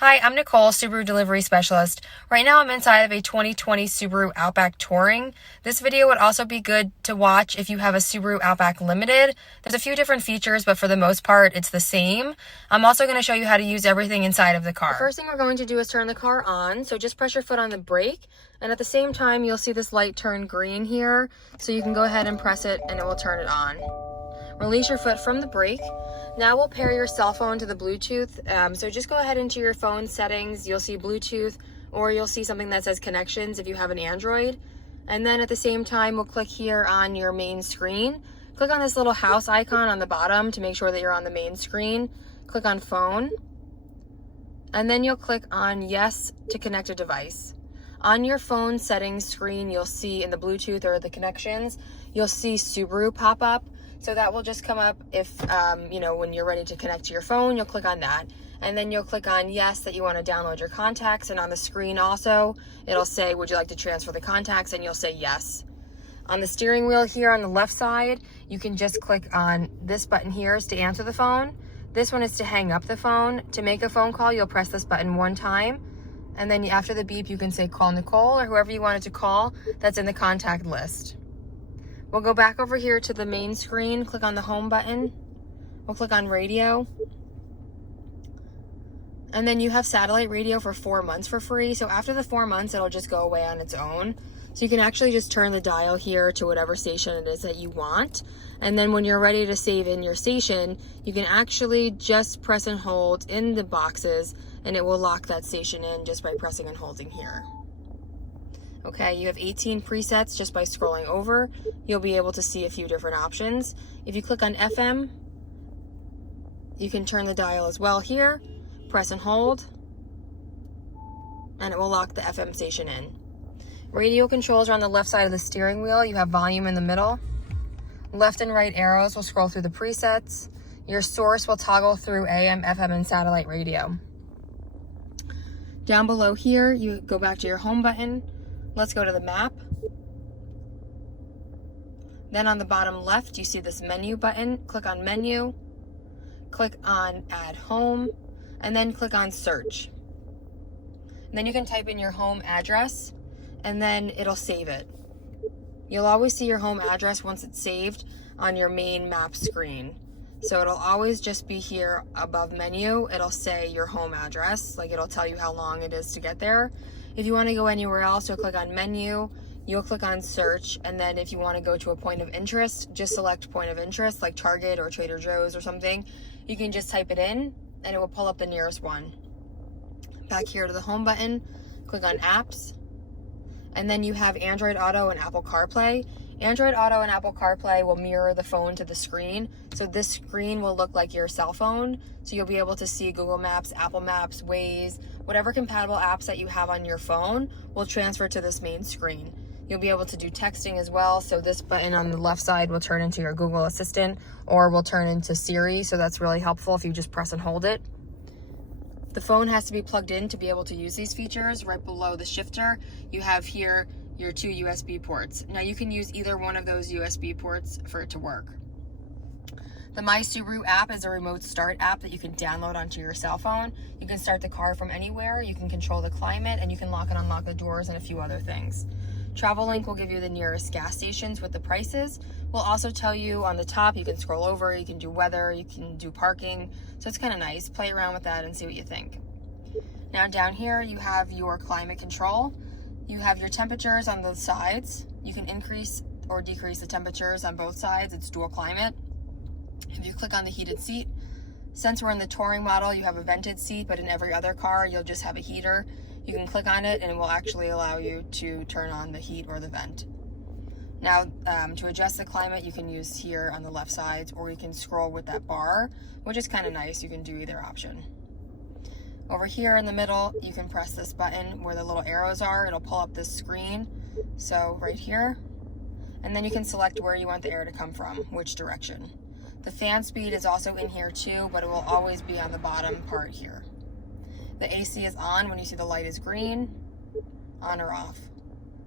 Hi, I'm Nicole, Subaru Delivery Specialist. Right now I'm inside of a 2020 Subaru Outback Touring. This video would also be good to watch if you have a Subaru Outback Limited. There's a few different features, but for the most part, it's the same. I'm also going to show you how to use everything inside of the car. The first thing we're going to do is turn the car on. So just press your foot on the brake, and at the same time, you'll see this light turn green here. So you can go ahead and press it, and it will turn it on. Release your foot from the brake. Now we'll pair your cell phone to the Bluetooth. So just go ahead into your phone settings. You'll see Bluetooth, or you'll see something that says connections if you have an Android. And then at the same time, we'll click here on your main screen. Click on this little house icon on the bottom to make sure that you're on the main screen. Click on phone. And then you'll click on yes to connect a device. On your phone settings screen, you'll see in the Bluetooth or the connections, you'll see Subaru pop up. So that will just come up if, when you're ready to connect to your phone, you'll click on that. And then you'll click on yes, that you want to download your contacts. And on the screen also, it'll say, would you like to transfer the contacts? And you'll say yes. On the steering wheel here on the left side, you can just click on this button here is to answer the phone. This one is to hang up the phone. To make a phone call, you'll press this button one time. And then after the beep, you can say call Nicole or whoever you wanted to call that's in the contact list. We'll go back over here to the main screen, click on the home button. We'll click on radio. And then you have satellite radio for 4 months for free. So after the 4 months, it'll just go away on its own. So you can actually just turn the dial here to whatever station it is that you want. And then when you're ready to save in your station, you can actually just press and hold in the boxes, and it will lock that station in just by pressing and holding here. Okay, you have 18 presets just by scrolling over. You'll be able to see a few different options. If you click on FM, you can turn the dial as well here, press and hold, and it will lock the FM station in. Radio controls are on the left side of the steering wheel. You have volume in the middle. Left and right arrows will scroll through the presets. Your source will toggle through AM, FM, and satellite radio. Down below here, you go back to your home button. Let's go to the map. Then on the bottom left, you see this menu button. Click on menu, click on add home, and then click on search. And then you can type in your home address, and then it'll save it. You'll always see your home address once it's saved on your main map screen. So it'll always just be here above menu. It'll say your home address, like it'll tell you how long it is to get there. If you want to go anywhere else, you'll click on menu, you'll click on search, and then if you want to go to a point of interest, just select point of interest like Target or Trader Joe's or something. You can just type it in and it will pull up the nearest one. Back here to the home button, click on apps, and then you have Android Auto and Apple CarPlay. Android Auto and Apple CarPlay will mirror the phone to the screen. So this screen will look like your cell phone. So you'll be able to see Google Maps, Apple Maps, Waze, whatever compatible apps that you have on your phone will transfer to this main screen. You'll be able to do texting as well. So this button on the left side will turn into your Google Assistant or will turn into Siri. So that's really helpful if you just press and hold it. The phone has to be plugged in to be able to use these features. Right below the shifter, you have here your 2 USB ports. Now you can use either one of those USB ports for it to work. The My Subaru app is a remote start app that you can download onto your cell phone. You can start the car from anywhere, you can control the climate, and you can lock and unlock the doors and a few other things. TravelLink will give you the nearest gas stations with the prices. We'll also tell you on the top, you can scroll over, you can do weather, you can do parking. So it's kind of nice. Play around with that and see what you think. Now down here, you have your climate control. You have your temperatures on the sides. You can increase or decrease the temperatures on both sides. It's dual climate. If you click on the heated seat, since we're in the touring model, you have a vented seat, but in every other car, you'll just have a heater. You can click on it and it will actually allow you to turn on the heat or the vent. Now, to adjust the climate, you can use here on the left sides, or you can scroll with that bar, which is kind of nice. You can do either option. Over here in the middle, you can press this button where the little arrows are. It'll pull up this screen. So right here, and then you can select where you want the air to come from, which direction. The fan speed is also in here too, but it will always be on the bottom part here. The AC is on when you see the light is green, on or off.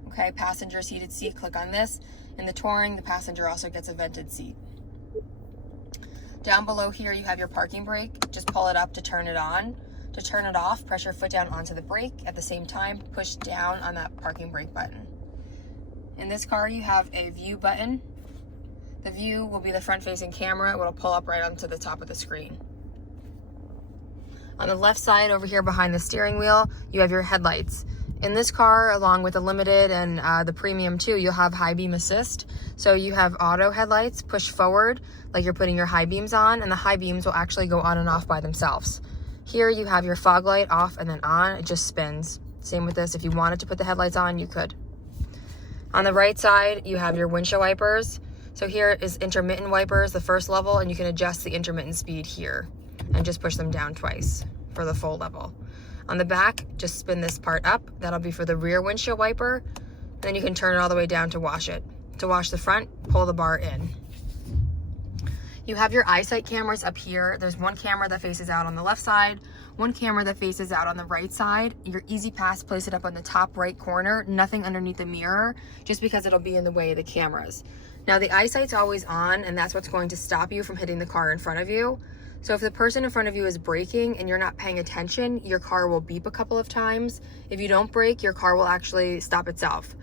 Okay, passenger's heated seat, click on this. In the Touring, the passenger also gets a vented seat. Down below here, you have your parking brake. Just pull it up to turn it on. To turn it off, press your foot down onto the brake. At the same time, push down on that parking brake button. In this car, you have a view button. The view will be the front-facing camera. It will pull up right onto the top of the screen. On the left side over here behind the steering wheel, you have your headlights. In this car, along with the Limited and the Premium too, you'll have high beam assist. So you have auto headlights, push forward like you're putting your high beams on, and the high beams will actually go on and off by themselves. Here you have your fog light off and then on, it just spins. Same with this, if you wanted to put the headlights on, you could. On the right side, you have your windshield wipers. So here is intermittent wipers, the first level, and you can adjust the intermittent speed here and just push them down twice for the full level. On the back, just spin this part up. That'll be for the rear windshield wiper. Then you can turn it all the way down to wash it. To wash the front, pull the bar in. You have your eyesight cameras up here. There's one camera that faces out on the left side, one camera that faces out on the right side. Your Easy Pass, place it up on the top right corner, nothing underneath the mirror, just because it'll be in the way of the cameras. Now the eyesight's always on, and that's what's going to stop you from hitting the car in front of you. So if the person in front of you is braking and you're not paying attention, your car will beep a couple of times. If you don't brake, your car will actually stop itself.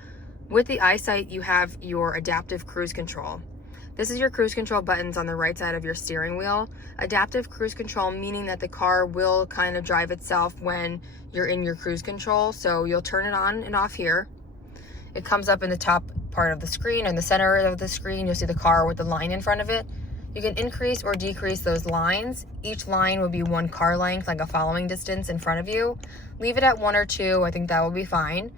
With the eyesight, you have your adaptive cruise control. This is your cruise control buttons on the right side of your steering wheel. Adaptive cruise control meaning that the car will kind of drive itself when you're in your cruise control. So you'll turn it on and off here. It comes up in the top part of the screen. In the center of the screen, you'll see the car with the line in front of it. You can increase or decrease those lines. Each line will be one car length, like a following distance in front of you. Leave it at 1 or 2. I think that will be fine.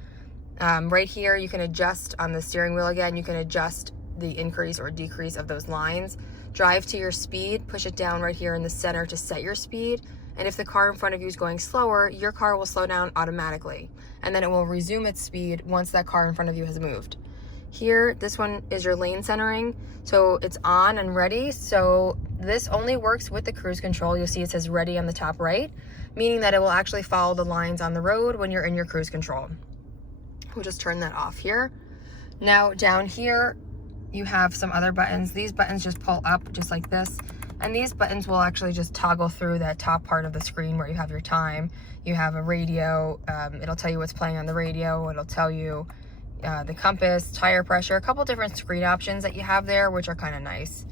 Right here, you can adjust on the steering wheel again. You can adjust the increase or decrease of those lines. Drive to your speed, push it down right here in the center to set your speed. And if the car in front of you is going slower, your car will slow down automatically. And then it will resume its speed once that car in front of you has moved. Here, this one is your lane centering. So it's on and ready. So this only works with the cruise control. You'll see it says ready on the top right, meaning that it will actually follow the lines on the road when you're in your cruise control. We'll just turn that off here. Now down here, you have some other buttons. These buttons just pull up just like this. And these buttons will actually just toggle through that top part of the screen where you have your time. You have a radio. It'll tell you what's playing on the radio. It'll tell you the compass, tire pressure, a couple different screen options that you have there, which are kind of nice.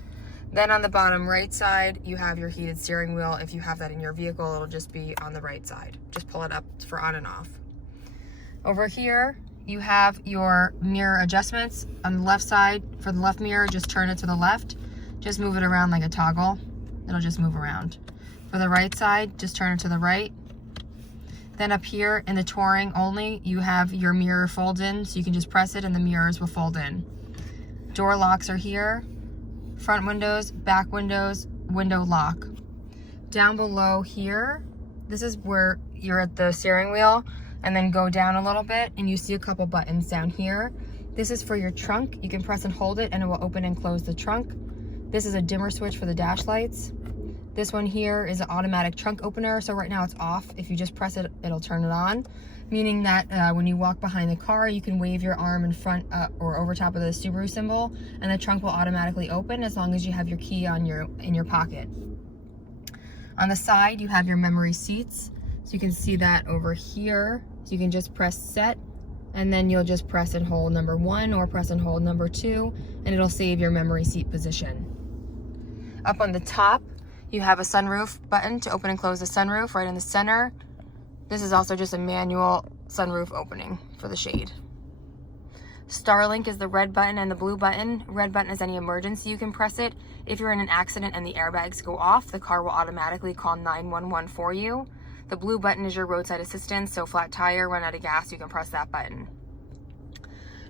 Then on the bottom right side, you have your heated steering wheel. If you have that in your vehicle, it'll just be on the right side. Just pull it up for on and off. Over here, you have your mirror adjustments. On the left side, for the left mirror, just turn it to the left. Just move it around like a toggle. It'll just move around. For the right side, just turn it to the right. Then up here in the Touring only, you have your mirror fold in, so you can just press it and the mirrors will fold in. Door locks are here. Front windows, back windows, window lock. Down below here, this is where you're at the steering wheel, and then go down a little bit and you see a couple buttons down here. This is for your trunk. You can press and hold it and it will open and close the trunk. This is a dimmer switch for the dash lights. This one here is an automatic trunk opener. So right now it's off. If you just press it, it'll turn it on. Meaning that when you walk behind the car, you can wave your arm in front or over top of the Subaru symbol and the trunk will automatically open as long as you have your key on in your pocket. On the side, you have your memory seats. So you can see that over here. So you can just press set and then you'll just press and hold number 1 or press and hold number 2 and it'll save your memory seat position. Up on the top, you have a sunroof button to open and close the sunroof right in the center. This is also just a manual sunroof opening for the shade. Starlink is the red button and the blue button. Red button is any emergency, you can press it. If you're in an accident and the airbags go off, the car will automatically call 911 for you. The blue button is your roadside assistance, so flat tire, run out of gas, you can press that button.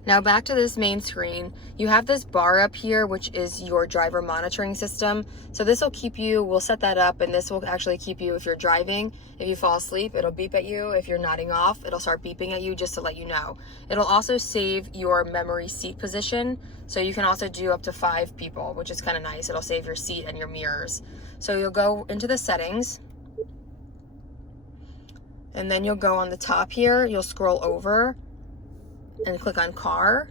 Now back to this main screen, you have this bar up here, which is your driver monitoring system. So this will keep you, we'll set that up, and this will actually keep you if you're driving. If you fall asleep, it'll beep at you. If you're nodding off, it'll start beeping at you just to let you know. It'll also save your memory seat position. So you can also do up to 5 people, which is kind of nice. It'll save your seat and your mirrors. So you'll go into the settings. And then you'll go on the top here, you'll scroll over and click on car.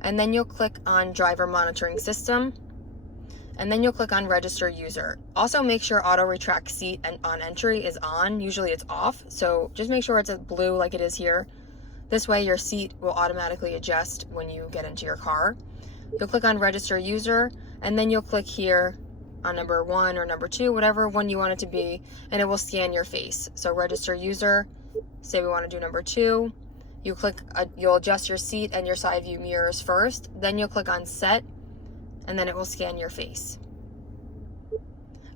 And then you'll click on driver monitoring system. and then you'll click on register user. Also make sure auto retract seat and on entry is on. Usually it's off, so just make sure it's blue like it is here. This way your seat will automatically adjust when you get into your car. You'll click on register user, and then you'll click here on number 1 or number 2, whatever one you want it to be, and it will scan your face. So register user, say we want to do number 2. You'll adjust your seat and your side view mirrors first, then you'll click on set, and then it will scan your face.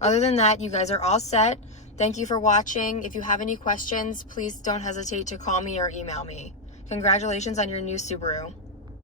Other than that, you guys are all set. Thank you for watching. If you have any questions, please don't hesitate to call me or email me. Congratulations on your new Subaru.